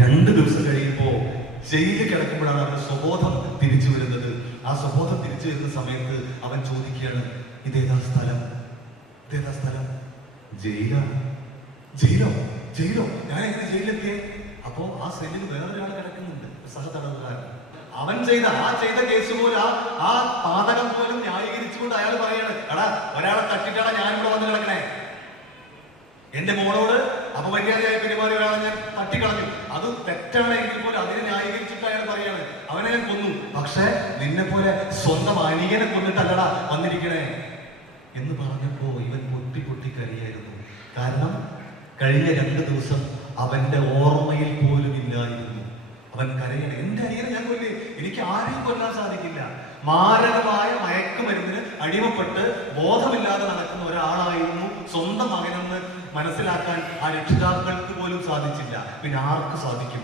2 ദിവസം കഴിയുമ്പോൾ ജയിലിൽ കിടക്കുമ്പോഴാണ് അവന്റെ സ്വബോധം തിരിച്ചു വരുന്നത്. ആ സ്വബോധം തിരിച്ചു വരുന്ന സമയത്ത് അവൻ ചോദിക്കുകയാണ്, ഇതേതാ സ്ഥലം? ഇതേതാ സ്ഥലം? ജയിലോ? ജയിലോ? ജയിലോ? ഞാൻ എങ്ങനെ ജയിലിലെത്തിയേ? അപ്പോ ആ സെല്ലിൽ വേറൊരാൾ കിടക്കുന്നുണ്ട്, സഹതടവുകാരൻ. അവൻ ചെയ്ത കേസ് പോലും ആ പാതകം പോലും ന്യായീകരിച്ചുകൊണ്ട് അയാൾ പറയാണ്, എടാ ഒരാളെ തട്ടിട്ടാണ് ഞാനിവിടെ വന്ന് കിടക്കണേ, എന്റെ മോളോട് അപമര്യാദയായി പെരുമാറിയ ഒരാളെ ഞാൻ തട്ടിക്കളഞ്ഞു, അത് തെറ്റാണെങ്കിൽ പോലും അതിനെ ന്യായീകരിച്ചിട്ട് അയാൾ പറയാണ് അവനെ ഞാൻ കൊന്നു, പക്ഷെ നിന്നെ പോലെ സ്വന്തം അനിയനെ കൊന്നിട്ടല്ലടാ വന്നിരിക്കണേ എന്ന് പറഞ്ഞപ്പോ ഇവൻ പൊട്ടി പൊട്ടി കരയായിരുന്നു. കാരണം കഴിഞ്ഞ 2 ദിവസം അവന്റെ ഓർമ്മയിൽ പോലും ഇല്ലായിരുന്നു. അവൻ കരയണം, എന്റെ അനിയനെ ഞാൻ കൊല്ലേ, എനിക്ക് ആരെയും കൊല്ലാൻ സാധിക്കില്ല. മാരകമായ മയക്കുമരുന്നിന് അടിമപ്പെട്ട് ബോധമില്ലാതെ നടക്കുന്ന ഒരാളായിരുന്നു സ്വന്തം മകനെന്ന് മനസ്സിലാക്കാൻ ആ രക്ഷിതാക്കൾക്ക് പോലും സാധിച്ചില്ല. പിന്നെ ആർക്ക് സാധിക്കും?